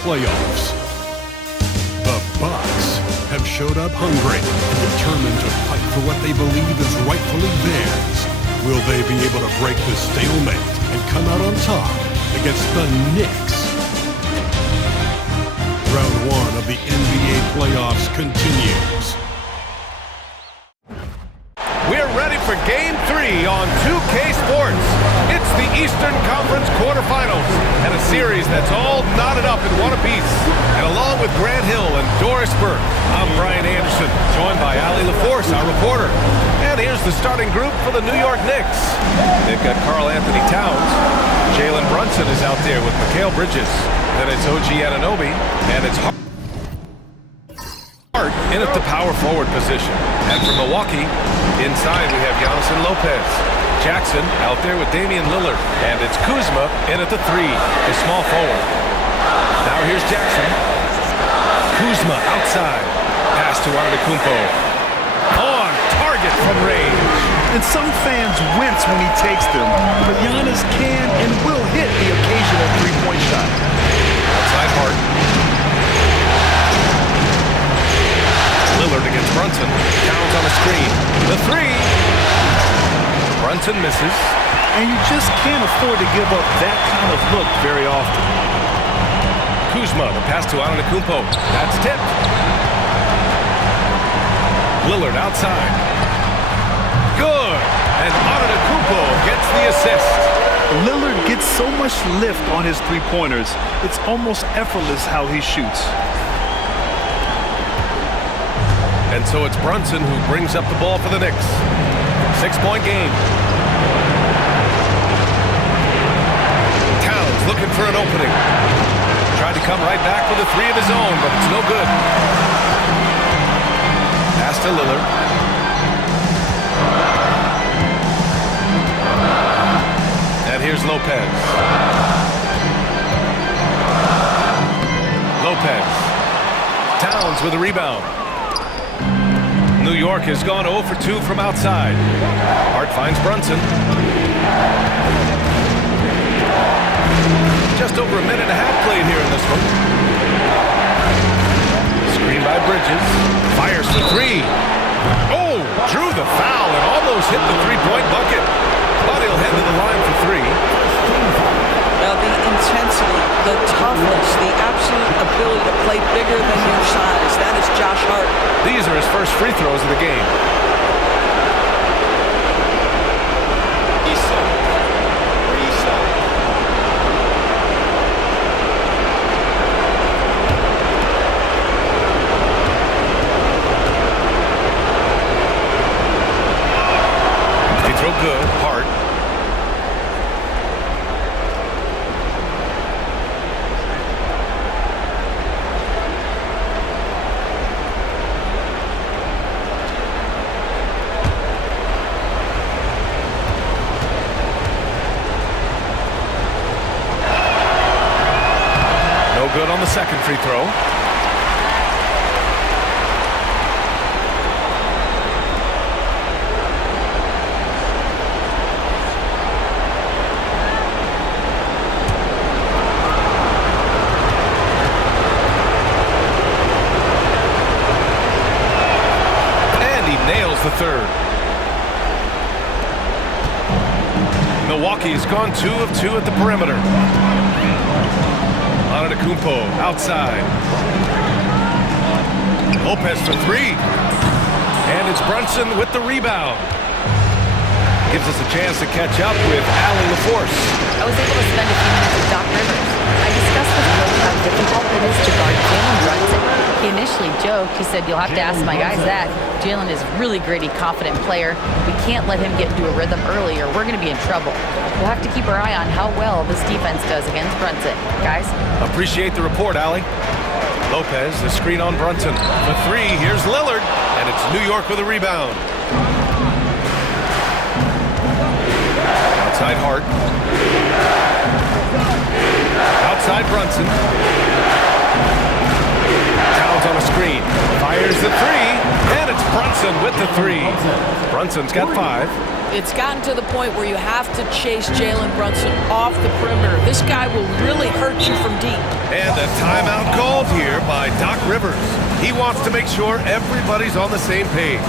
playoffs. The Bucks have showed up hungry and determined to fight for what they believe is rightfully theirs. Will they be able to break the stalemate and come out on top against the Knicks? Round 1 of the NBA playoffs continues. We're ready for Game 3 on 2K Sports. It's the Eastern Conference quarterfinals and a series that's all knotted up in one apiece. And along with Grant Hill and Doris Burke, I'm Brian Anderson, joined by Ali LaForce, our reporter. And here's the starting group for the New York Knicks. They've got Karl Anthony Towns. Jalen Brunson is out there with Mikal Bridges. Then it's OG Anunoby, and it's Hart in at the power forward position. And from Milwaukee, inside we have Giannis and Lopez. Jackson out there with Damian Lillard. And it's Kuzma in at the 3, the small forward. Now here's Jackson. Kuzma outside. Pass to Antetokounmpo. On target from range. And some fans wince when he takes them, but Giannis can and will hit the occasional three-point shot. Outside Hart. Lillard against Brunson. Towns on a screen. The 3. Brunson misses. And you just can't afford to give up that kind of look very often. Kuzma, the pass to Antetokounmpo. That's tipped. Lillard outside. Good. And Antetokounmpo gets the assist. Lillard gets so much lift on his three-pointers, it's almost effortless how he shoots. And so it's Brunson who brings up the ball for the Knicks. 6-point game. Towns looking for an opening. Tried to come right back with a 3 of his own, but it's no good. Pass to Lillard. And here's Lopez. Lopez. Towns with a rebound. New York has gone 0 for 2 from outside. Hart finds Brunson. Just over a minute and a half played here in this one. Screen by Bridges. Fires for 3. Oh, drew the foul and almost hit the three-point bucket. But he'll head to the line for 3. Now the intensity, the toughness, the absolute ability to play bigger than your size. That is Josh Hart. These are his first free throws of the game. Free throw good. Hart. Good on the second free throw. And he nails the third. Milwaukee has gone 2 of 2 at the perimeter. Antetokounmpo outside. Lopez for 3. And it's Brunson with the rebound. Gives us a chance to catch up with Ali LaForce. I was able to spend a few minutes with Doc Rivers. I discussed with Coach how difficult it is to guard Jalen Brunson. He initially joked. He said, "You'll have to ask my guys that." Jalen is a really gritty, confident player. We can't let him get into a rhythm early or we're going to be in trouble. We'll have to keep our eye on how well this defense does against Brunson. Guys? Appreciate the report, Ali. Lopez, the screen on Brunson. For 3, here's Lillard. And it's New York with a rebound. Outside Hart. Outside Brunson. Towns on a screen. Fires the 3. And And it's Brunson with the three. Brunson's got 5. It's gotten to the point where you have to chase Jalen Brunson off the perimeter. This guy will really hurt you from deep. And a timeout called here by Doc Rivers. He wants to make sure everybody's on the same page.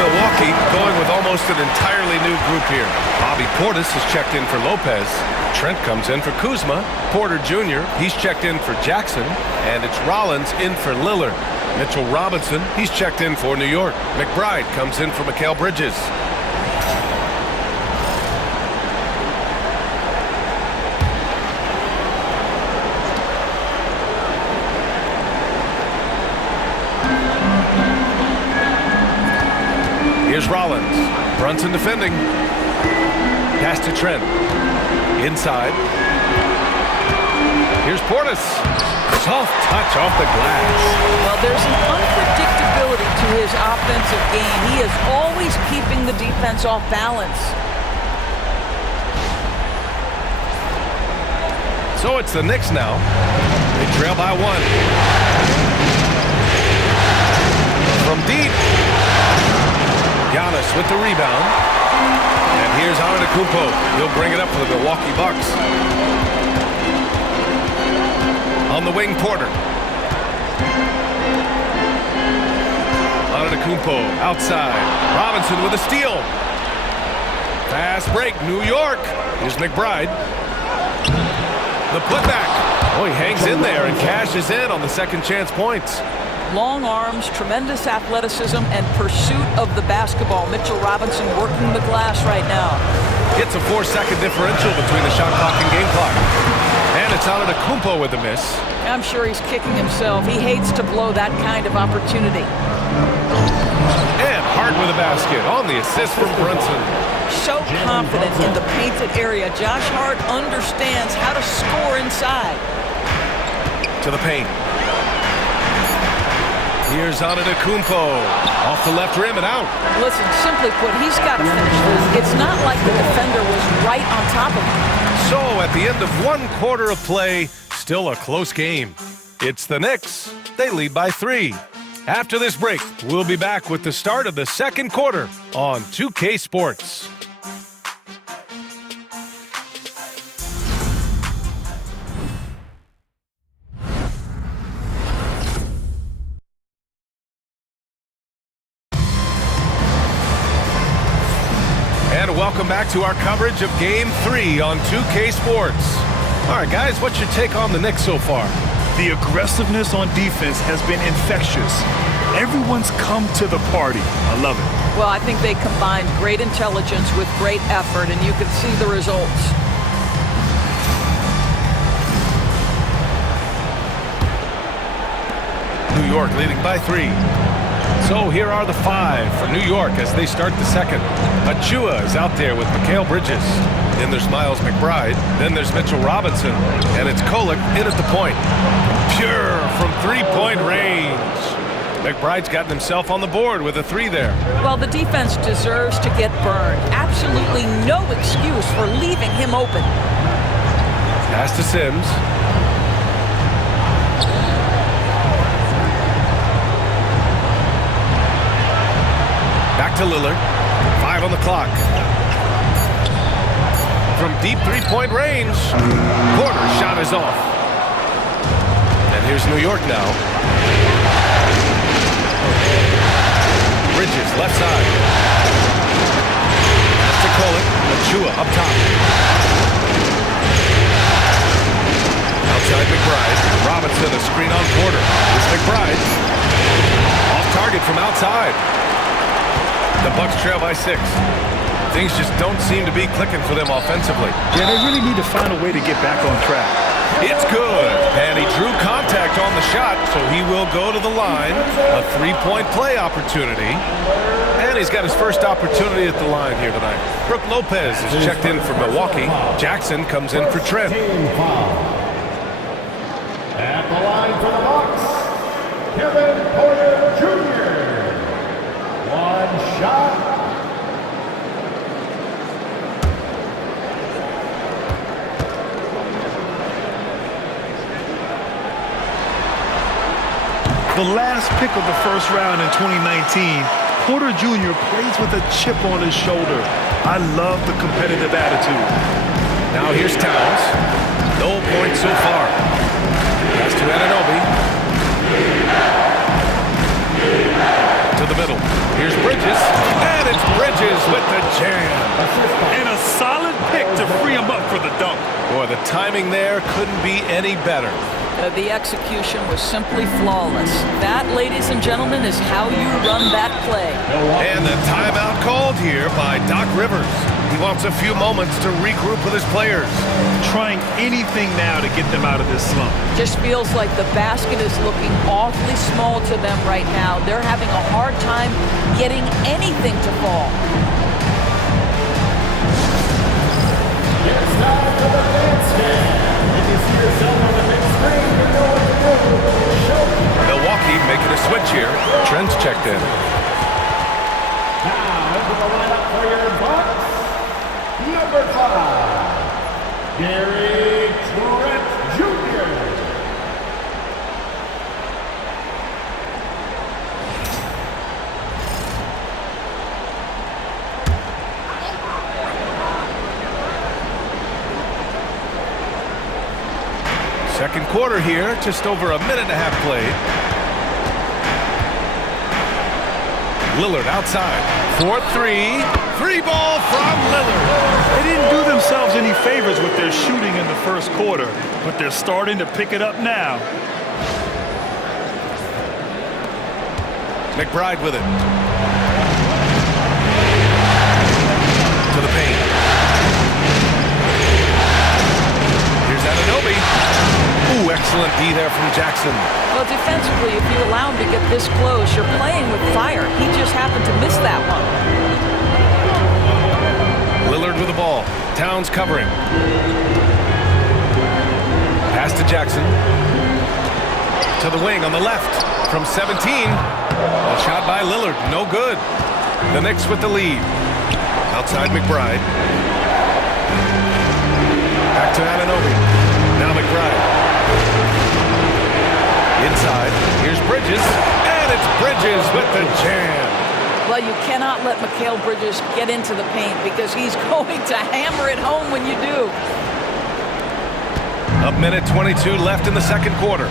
Milwaukee going with almost an entirely new group here. Bobby Portis has checked in for Lopez. Trent comes in for Kuzma. Porter Jr., he's checked in for Jackson. And it's Rollins in for Lillard. Mitchell Robinson, he's checked in for New York. McBride comes in for Mikal Bridges. Here's Rollins. Brunson defending. Pass to Trent. Inside. Here's Portis. Soft touch off the glass. Well, there's an unpredictability to his offensive game. He is always keeping the defense off balance. So it's the Knicks now. They trail by 1. From deep. Giannis with the rebound. And here's Antetokounmpo. He'll bring it up for the Milwaukee Bucks. On the wing, Porter. Antetokounmpo outside. Robinson with a steal. Fast break, New York. Here's McBride. The putback. Oh, he hangs in there and cashes in on the second chance points. Long arms, tremendous athleticism, and pursuit of the basketball. Mitchell Robinson working the glass right now. It's a 4-second differential between the shot clock and game clock. And it's Antetokounmpo with the miss. I'm sure he's kicking himself. He hates to blow that kind of opportunity. And Hart with a basket on the assist from Brunson. So confident in the painted area. Josh Hart understands how to score inside. To the paint. Here's Antetokounmpo. Off the left rim and out. Listen, simply put, he's got to finish this. It's not like the defender was right on top of him. So at the end of 1 quarter of play, still a close game. It's the Knicks. They lead by 3. After this break, we'll be back with the start of the second quarter on 2K Sports. And welcome back to our coverage of Game 3 on 2K Sports. All right, guys, what's your take on the Knicks so far? The aggressiveness on defense has been infectious. Everyone's come to the party. I love it. Well, I think they combined great intelligence with great effort, and you can see the results. New York leading by 3. So here are the 5 for New York as they start the second. Achua is out there with Mikal Bridges. Then there's Miles McBride. Then there's Mitchell Robinson. And it's Kolek in at the point. Pure from 3-point range. McBride's gotten himself on the board with a 3 there. Well, the defense deserves to get burned. Absolutely no excuse for leaving him open. Pass to Sims. Back to Lillard. 5 on the clock. From deep 3-point range. Porter's shot is off. And here's New York now. Bridges, left side. That's to Kolek. Achua up top. Outside McBride. Robinson, a screen on Porter. Here's McBride. Off target from outside. The Bucks trail by 6. Things just don't seem to be clicking for them offensively. Yeah, they really need to find a way to get back on track. It's good. And he drew contact on the shot, so he will go to the line. A three-point play opportunity. And he's got his first opportunity at the line here tonight. Brook Lopez is checked in for Milwaukee. Jackson comes in for Trent. At the line for the Bucks, Kevin Porter Jr. One shot. The last pick of the first round in 2019, Porter Jr. plays with a chip on his shoulder. I love the competitive attitude. Now here's Towns. No points so far. Pass to Anunoby. To the middle. Here's Bridges. And it's Bridges with the jam. And a solid pick to free him up for the dunk. Boy, the timing there couldn't be any better. The execution was simply flawless. That, ladies and gentlemen, is how you run that play. And the timeout called here by Doc Rivers. He wants a few moments to regroup with his players. Trying anything now to get them out of this slump. Just feels like the basket is looking awfully small to them right now. They're having a hard time getting anything to fall. It's time for the dance game. If you see yourself on the big screen, you know what to do. Show me. Milwaukee making a switch here. Trent's checked in. Now, into the lineup for your Bucks, number 5, Gary Trent Jr. Second quarter here, just over a minute and a half played. Lillard outside. 4-3. Three ball from Lillard. They didn't do themselves any favors with their shooting in the first quarter, but they're starting to pick it up now. McBride with it. To the paint. Here's Anunoby. Ooh, excellent D there from Jackson. Well, defensively, if you allow him to get this close, you're playing with fire. He just happened to miss that one. Lillard with the ball. Towns covering. Pass to Jackson. To the wing on the left. From 17. A shot by Lillard. No good. The Knicks with the lead. Outside McBride. Back to Anunoby. Now McBride. Inside. Here's Bridges. And it's Bridges with the jam. Well, you cannot let Mikal Bridges get into the paint because he's going to hammer it home when you do. A minute 22 left in the second quarter.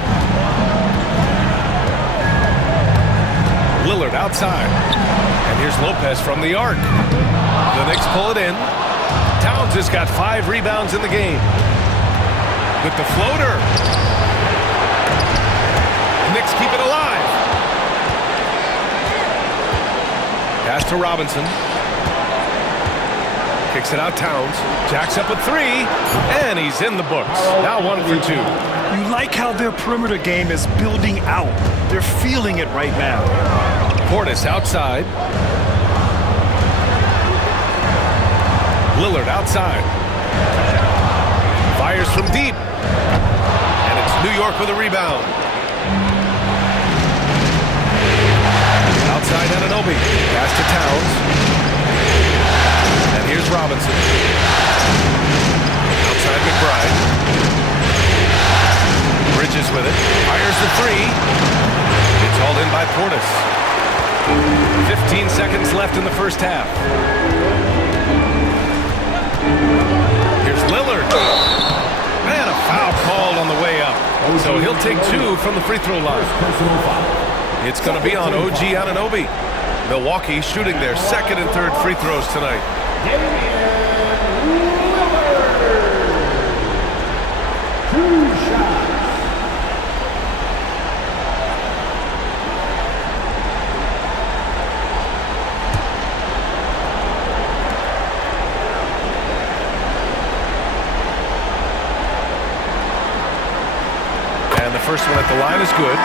Lillard outside. And here's Lopez from the arc. The Knicks pull it in. Towns has got 5 rebounds in the game. With the floater. Knicks keep it alive. Pass to Robinson. Kicks it out Towns. Jacks up with 3. And he's in the books. Now 1 for 2. You like how their perimeter game is building out. They're feeling it right now. Portis outside. Lillard outside. Fires from deep. And it's New York with a rebound. Outside Anunoby. Pass to Towns. And here's Robinson. Outside McBride. Bridges with it. Fires the 3. It's hauled in by Portis. 15 seconds left in the first half. Here's Lillard. Man, a foul called on the way up. So he'll take 2 from the free throw line. It's going to be on OG Anunoby. Milwaukee shooting their second and third free throws tonight. first one at the line is good.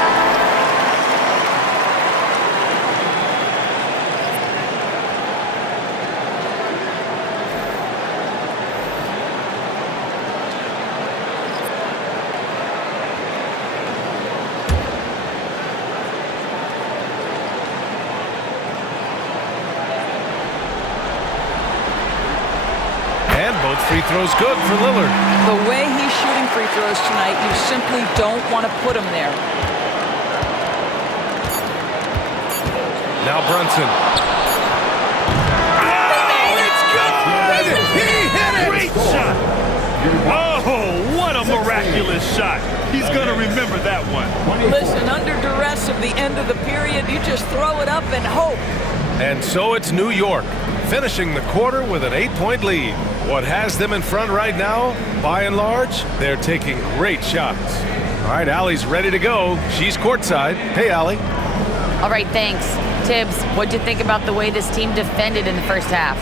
Both free throws good for Lillard. The way he's shooting free throws tonight, you simply don't want to put him there. Now Brunson. Oh, it's good! He hit it! Great shot! Oh, what a miraculous shot. He's going to remember that one. Listen, under duress of the end of the period, you just throw it up and hope. And so it's New York, finishing the quarter with an 8-point lead. What has them in front right now, by and large, they're taking great shots. All right, Allie's ready to go. She's courtside. Hey, Allie. All right, thanks. Tibbs, what'd you think about the way this team defended in the first half?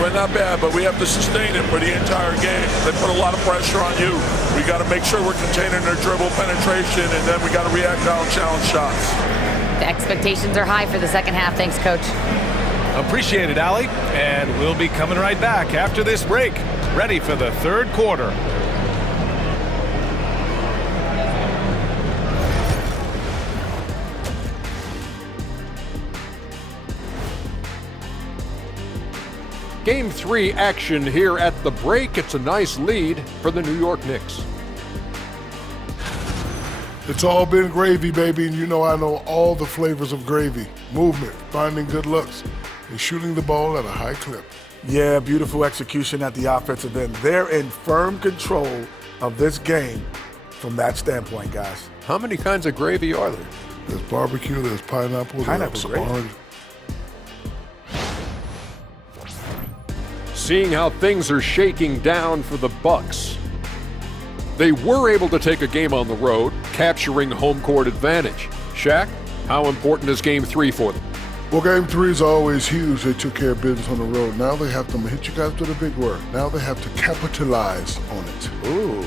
We're not bad, but we have to sustain it for the entire game. They put a lot of pressure on you. We got to make sure we're containing their dribble penetration, and then we got to react down challenge shots. The expectations are high for the second half. Thanks, Coach. Appreciate it, Allie. And we'll be coming right back after this break. Ready for the third quarter. Game 3 action here at the break. It's a nice lead for the New York Knicks. It's all been gravy, baby, and you know I know all the flavors of gravy. Movement, finding good looks, and shooting the ball at a high clip. Yeah, beautiful execution at the offensive end. They're in firm control of this game from that standpoint, guys. How many kinds of gravy are there? There's barbecue, there's pineapple, there's orange. Seeing how things are shaking down for the Bucks. They were able to take a game on the road, capturing home court advantage. Shaq, how important is Game 3 for them? Well, Game 3 is always huge. They took care of business on the road. Now they have to hit you guys with a big word. Now they have to capitalize on it. Ooh.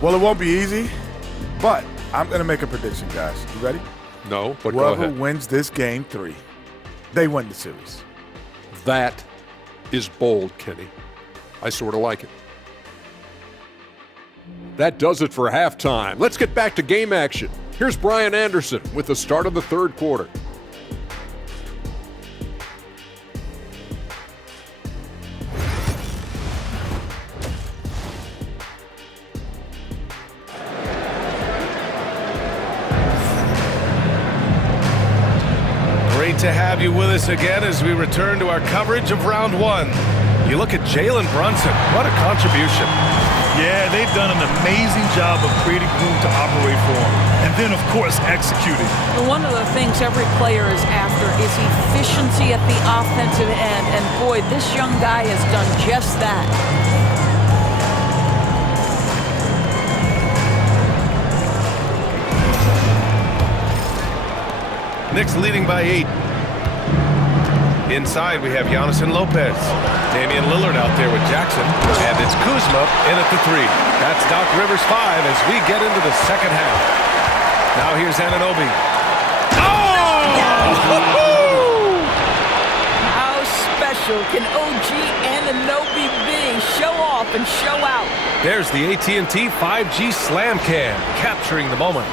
Well, it won't be easy, but I'm going to make a prediction, guys. You ready? No, but go Whoever ahead. wins this Game 3, they win the series. That is bold, Kenny. I sort of like it. That does it for halftime. Let's get back to game action. Here's Brian Anderson with the start of the third quarter. Great to have you with us again as we return to our coverage of round one. You look at Jalen Brunson. What a contribution. Yeah, they've done an amazing job of creating room to operate for him. And then, of course, executing. One of the things every player is after is efficiency at the offensive end. And boy, this young guy has done just that. Knicks leading by 8. Inside, we have Giannis and Lopez. Damian Lillard out there with Jackson. And it's Kuzma in at the 3. That's Doc Rivers 5 as we get into the second half. Now here's Anunoby. Oh! How special can OG Anunoby be? Show off and show out. There's the AT&T 5G Slam Cam, capturing the moment.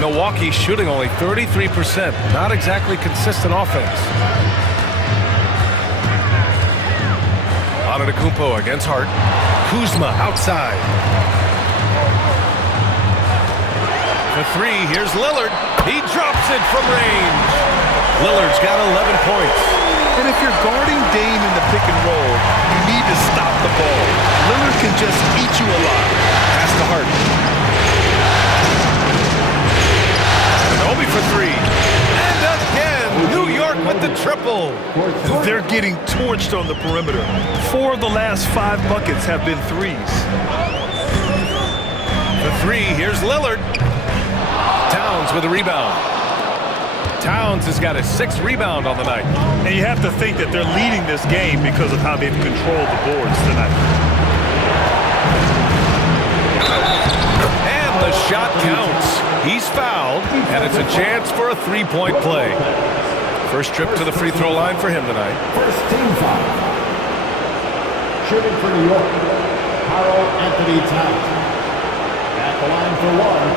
Milwaukee shooting only 33%. Not exactly consistent offense. Antetokounmpo against Hart. Kuzma outside. For 3, here's Lillard. He drops it from range. Lillard's got 11 points. And if you're guarding Dame in the pick and roll, you need to stop the ball. Lillard can just eat you alive. Pass to Hart. Obi for 3. And again, New York with the triple. They're getting torched on the perimeter. 4 of the last 5 buckets have been threes. For 3, here's Lillard. Towns with a rebound. Towns has got his 6th rebound on the night. And you have to think that they're leading this game because of how they've controlled the boards tonight. And the shot counts. He's fouled, and it's a chance for a three-point play. First trip to the free throw line for him tonight. First team foul. Shooting for New York, Karl Anthony Towns. At the line for one.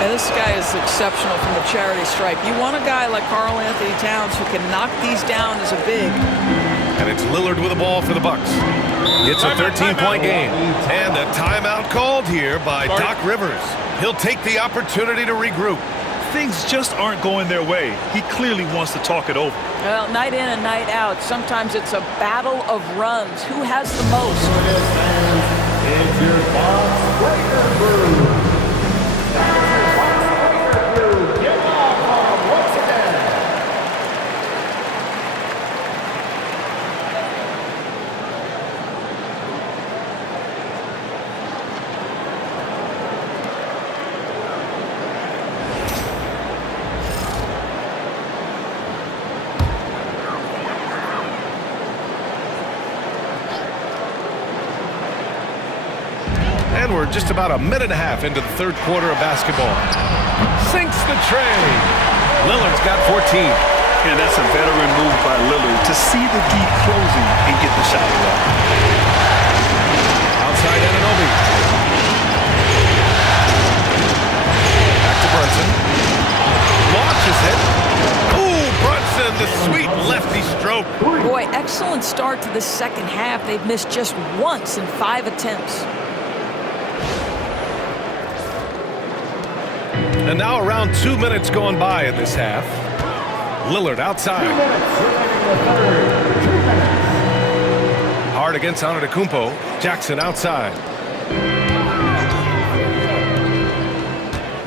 And this guy is exceptional from the charity stripe. You want a guy like Karl Anthony Towns who can knock these down as a big. And it's Lillard with the ball for the Bucks. It's a 13-point game. And a timeout called here by Doc Rivers. He'll take the opportunity to regroup. Things just aren't going their way. He clearly wants to talk it over. Well, night in and night out, sometimes it's a battle of runs. Who has the most? It's your Bucks breaker crew. Get off once again. And we're just about a minute and a half into the third quarter of basketball. Sinks the tray. Lillard's got 14. And that's a veteran move by Lillard to see the deep closing and get the shot away. Outside Anunoby. Back to Brunson. Launches it. Ooh, Brunson, the sweet lefty stroke. Boy, excellent start to the second half. They've missed just once in 5 attempts. And now around 2 minutes going by in this half. Lillard outside. 2 minutes remaining in the third. 2 minutes. Hard against Antetokounmpo. Jackson outside.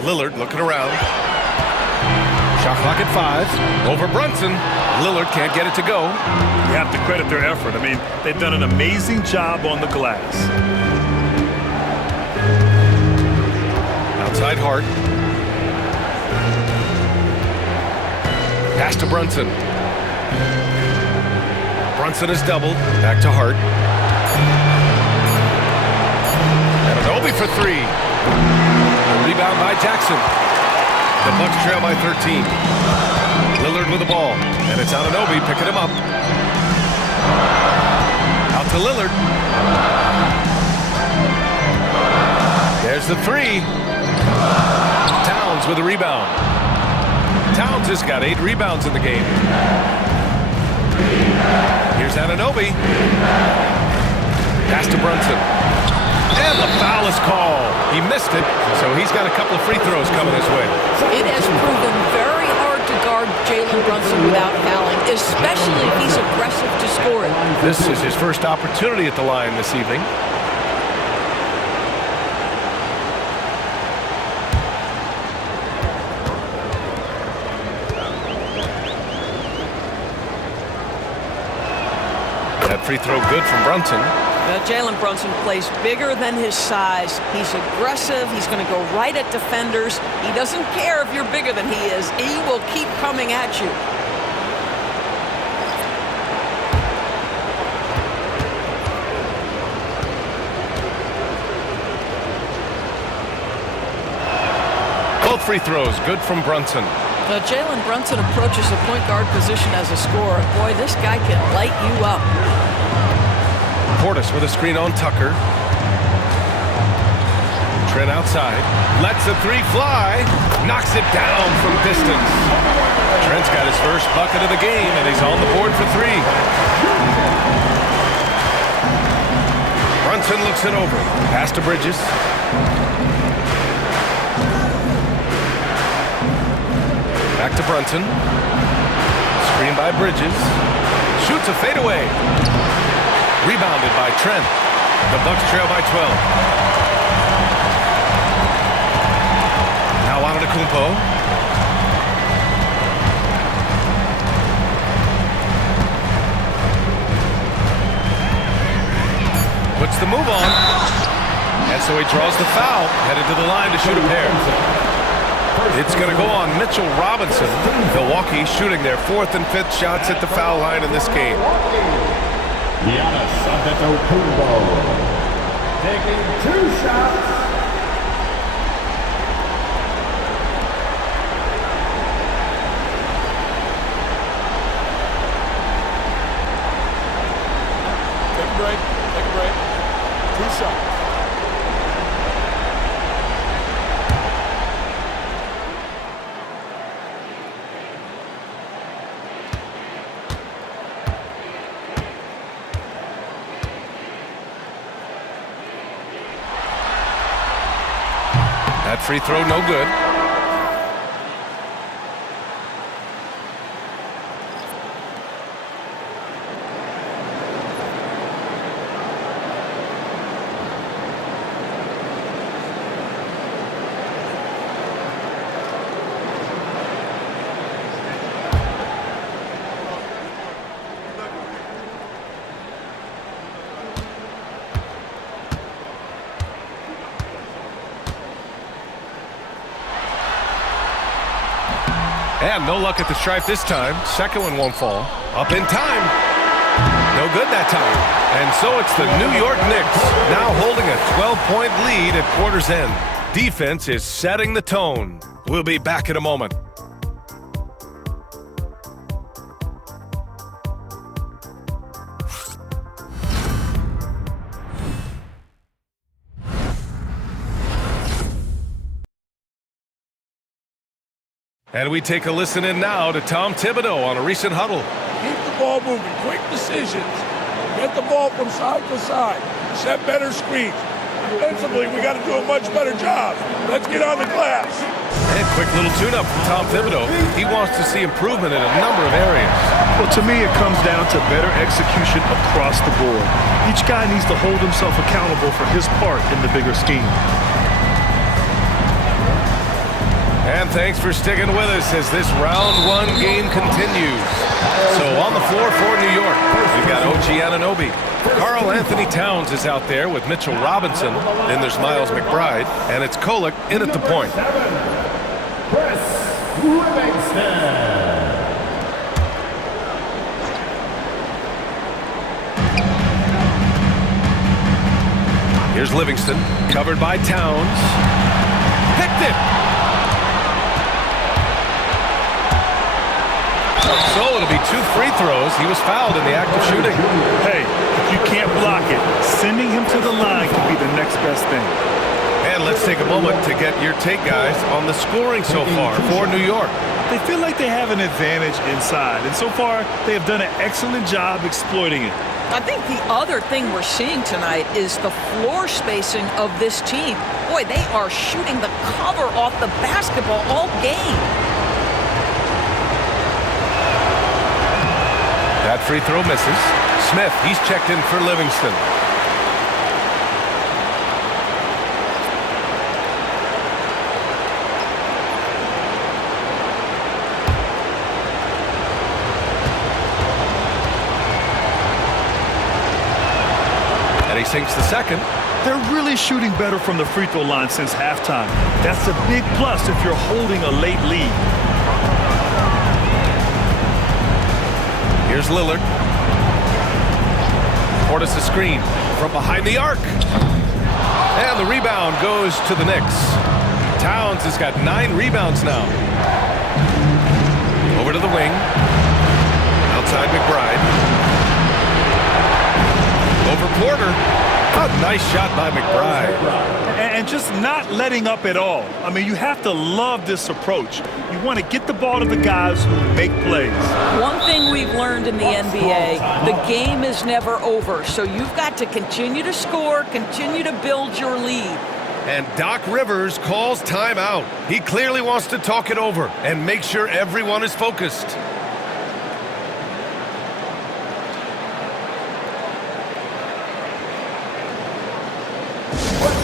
Lillard looking around. Shot clock at 5. Over Brunson. Lillard can't get it to go. You have to credit their effort. I mean, they've done an amazing job on the glass. Outside Hart. Pass to Brunson. Brunson is doubled. Back to Hart. Anunoby for 3. A rebound by Jackson. The Bucks trail by 13. Lillard with the ball. And it's Anunoby picking him up. Out to Lillard. There's the 3. Towns with a rebound. Towns has got 8 rebounds in the game. Here's Anunoby. Pass to Brunson. And the foul is called. He missed it, so he's got a couple of free throws coming his way. It has proven very hard to guard Jalen Brunson without fouling, especially if he's aggressive to score it. This is his first opportunity at the line this evening. Free throw good from Brunson. Jalen Brunson plays bigger than his size. He's aggressive. He's going to go right at defenders. He doesn't care if you're bigger than he is. He will keep coming at you. Both free throws good from Brunson. Jalen Brunson approaches the point guard position as a scorer. Boy, this guy can light you up. Portis with a screen on Tucker. Trent outside. Lets the 3 fly. Knocks it down from distance. Trent's got his first bucket of the game, and he's on the board for 3. Brunson looks it over. Pass to Bridges. Back to Brunson. Screen by Bridges. Shoots a fadeaway. Rebounded by Trent. The Bucks trail by 12. Now Antetokounmpo. Puts the move on. And so he draws the foul. Headed to the line to shoot a pair. It's going to go on Mitchell Robinson. Milwaukee shooting their 4th and 5th shots at the foul line in this game. Giannis Antetokounmpo taking 2 shots. Take a break. 2 shots. That free throw, no good. And no luck at the stripe this time. Second one won't fall. Up in time. No good that time. And so it's the New York Knicks now holding a 12-point lead at quarter's end. Defense is setting the tone. We'll be back in a moment. And we take a listen in now to Tom Thibodeau on a recent huddle. Keep the ball moving, quick decisions. Get the ball from side to side. Set better screens. Defensively, we got to do a much better job. Let's get on the glass. And quick little tune-up from Tom Thibodeau. He wants to see improvement in a number of areas. Well, to me, it comes down to better execution across the board. Each guy needs to hold himself accountable for his part in the bigger scheme. And thanks for sticking with us as this round 1 game continues. So on the floor for New York, we've got OG Anunoby. Karl Anthony Towns is out there with Mitchell Robinson. Then there's Miles McBride. And it's Kolek in at the point. Here's Livingston, covered by Towns. Picked it! So it'll be 2 free throws. He was fouled in the act of shooting. Hey, if you can't block it, sending him to the line can be the next best thing. And let's take a moment to get your take, guys, on the scoring so far for New York. They feel like they have an advantage inside, and so far they have done an excellent job exploiting it. I think the other thing we're seeing tonight is the floor spacing of this team. Boy, they are shooting the cover off the basketball all game. That free throw misses. Smith, he's checked in for Livingston. And he sinks the second. They're really shooting better from the free throw line since halftime. That's a big plus if you're holding a late lead. Here's Lillard. Portis a screen from behind the arc. And the rebound goes to the Knicks. Towns has got 9 rebounds now. Over to the wing. Outside McBride. Over Porter. A nice shot by McBride. And just not letting up at all. I mean, you have to love this approach. You want to get the ball to the guys who make plays. One thing we've learned in the NBA, the game is never over. So you've got to continue to score, continue to build your lead. And Doc Rivers calls timeout. He clearly wants to talk it over and make sure everyone is focused.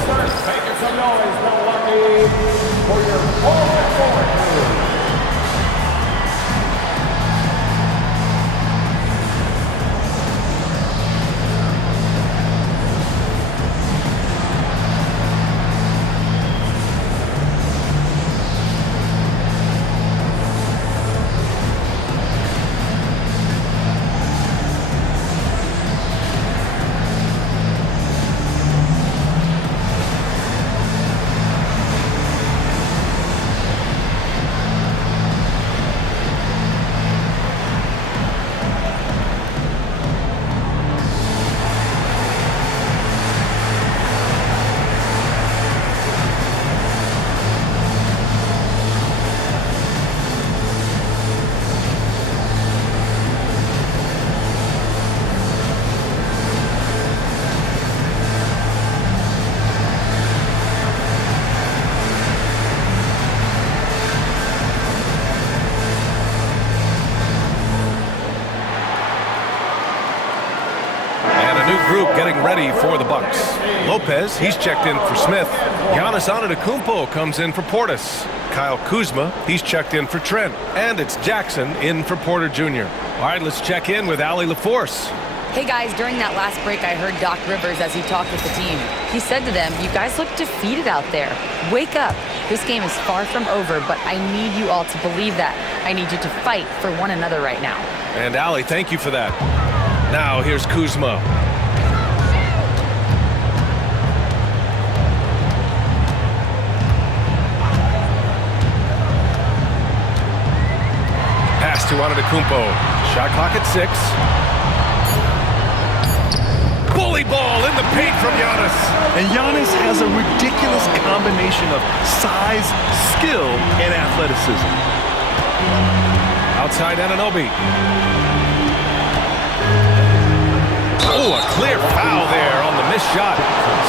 Making some noise, Milwaukee, for your fourth. getting ready for the Bucks. Lopez, he's checked in for Smith. Giannis Antetokounmpo comes in for Portis. Kyle Kuzma, he's checked in for Trent. And it's Jackson in for Porter Jr. All right, let's check in with Allie LaForce. Hey guys, during that last break, I heard Doc Rivers as he talked with the team. He said to them, "You guys look defeated out there. Wake up. This game is far from over, but I need you all to believe that. I need you to fight for one another right now." And Allie, thank you for that. Now here's Kuzma. Pass to Antetokounmpo. Shot clock at 6. Bully ball in the paint from Giannis. And Giannis has a ridiculous combination of size, skill, and athleticism. Outside Anunoby. Oh, a clear foul there on the missed shot.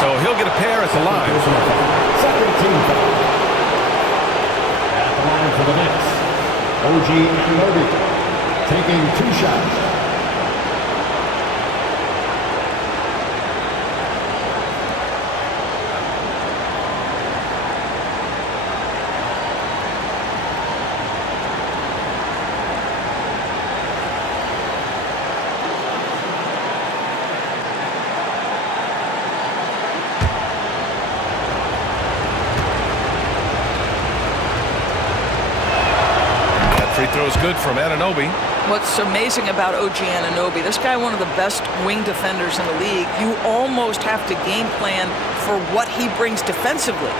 So he'll get a pair at the line. Second team foul. At the line for the Knicks, OG Anunoby taking 2 shots. Free throw's good from Anunoby. What's amazing about OG Anunoby, this guy one of the best wing defenders in the league. You almost have to game plan for what he brings defensively.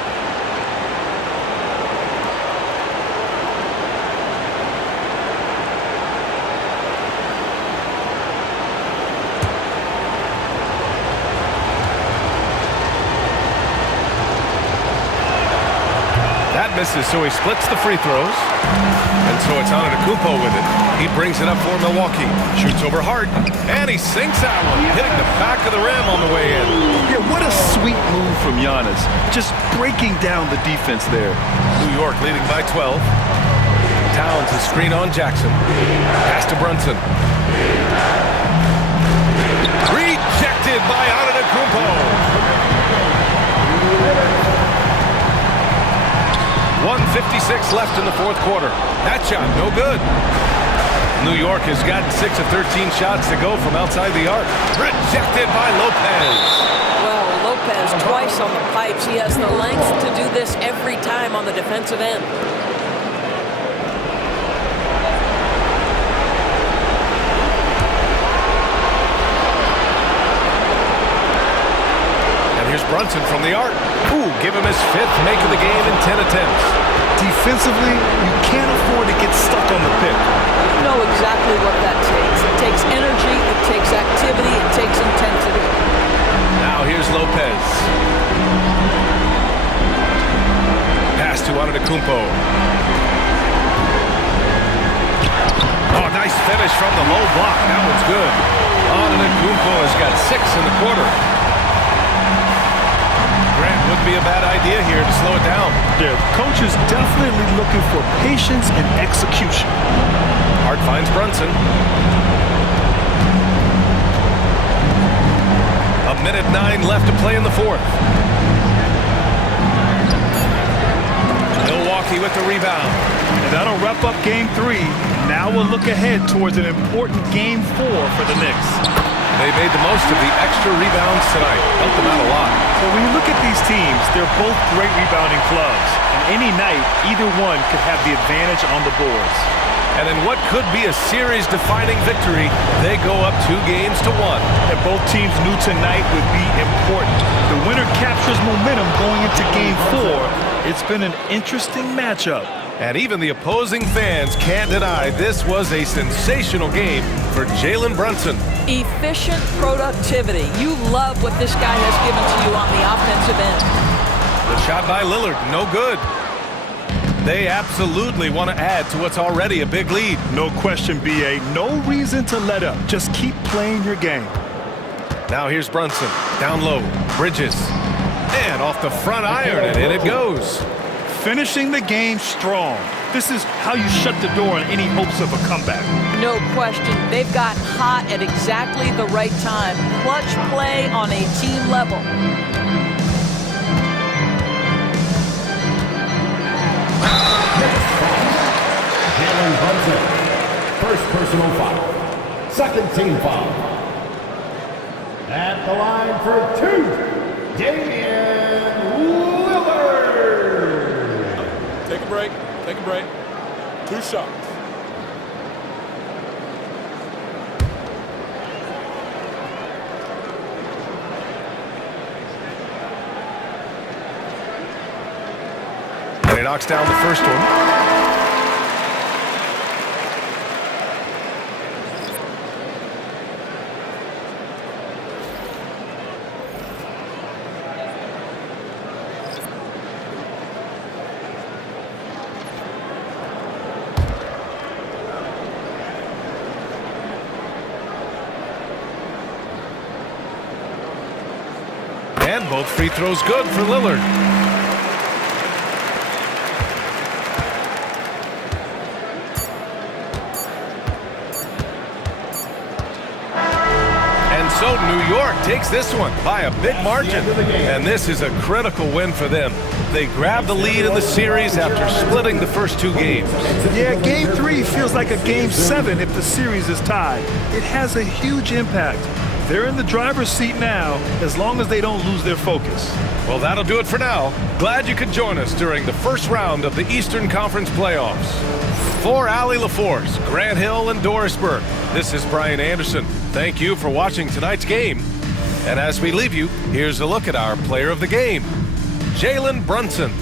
That misses, so he splits the free throws. And so it's Antetokounmpo with it. He brings it up for Milwaukee. Shoots over Hart, and he sinks that one, hitting the back of the rim on the way in. Yeah, what a sweet move from Giannis. Just breaking down the defense there. New York leading by 12. Towns a screen on Jackson. Pass to Brunson. Rejected by Antetokounmpo. 1:56 left in the fourth quarter. That shot, no good. New York has gotten 6 of 13 shots to go from outside the arc. Rejected by Lopez. Well, Lopez twice on the pipes. He has the length to do this every time on the defensive end. Here's Brunson from the arc. Ooh, give him his 5th make of the game in 10 attempts. Defensively, you can't afford to get stuck on the pick. You know exactly what that takes. It takes energy, it takes activity, it takes intensity. Now here's Lopez. Pass to Antetokounmpo. Oh, nice finish from the low block. That one's good. Antetokounmpo has got 6 in the quarter. Would be a bad idea here to slow it down. Yeah, the coach is definitely looking for patience and execution. Hart finds Brunson. 1:09 left to play in the fourth. Milwaukee with the rebound. And that'll wrap up game 3. Now we'll look ahead towards an important game 4 for the Knicks. They made the most of the extra rebounds tonight. Helped them out a lot. Well, when you look at these teams, they're both great rebounding clubs. And any night, either one could have the advantage on the boards. And in what could be a series-defining victory, they go up 2 games to 1. And both teams knew tonight would be important. The winner captures momentum going into game 4. It's been an interesting matchup. And even the opposing fans can't deny this was a sensational game for Jalen Brunson. Efficient productivity. You love what this guy has given to you on the offensive end. The shot by Lillard, no good. They absolutely want to add to what's already a big lead. No question, B.A. No reason to let up. Just keep playing your game. Now here's Brunson. Down low. Bridges. And off the front iron, and in it goes. finishing the game strong. This is how you shut the door on any hopes of a comeback. No question. They've got hot at exactly the right time. Clutch play on a team level. Jalen Brunson, first personal foul. Second team foul. At the line for 2, Damian Lillard. Take a break. Take a break. 2 shots. And he knocks down the first one. And both free throws good for Lillard. And so New York takes this one by a big margin. And this is a critical win for them. They grab the lead in the series after splitting the first 2 games. Yeah, Game 3 feels like a Game 7 if the series is tied. It has a huge impact. They're in the driver's seat now, as long as they don't lose their focus. Well, that'll do it for now. Glad you could join us during the first round of the Eastern Conference playoffs. For Allie LaForce, Grant Hill, and Doris Burke, this is Brian Anderson. Thank you for watching tonight's game. And as we leave you, here's a look at our player of the game, Jalen Brunson.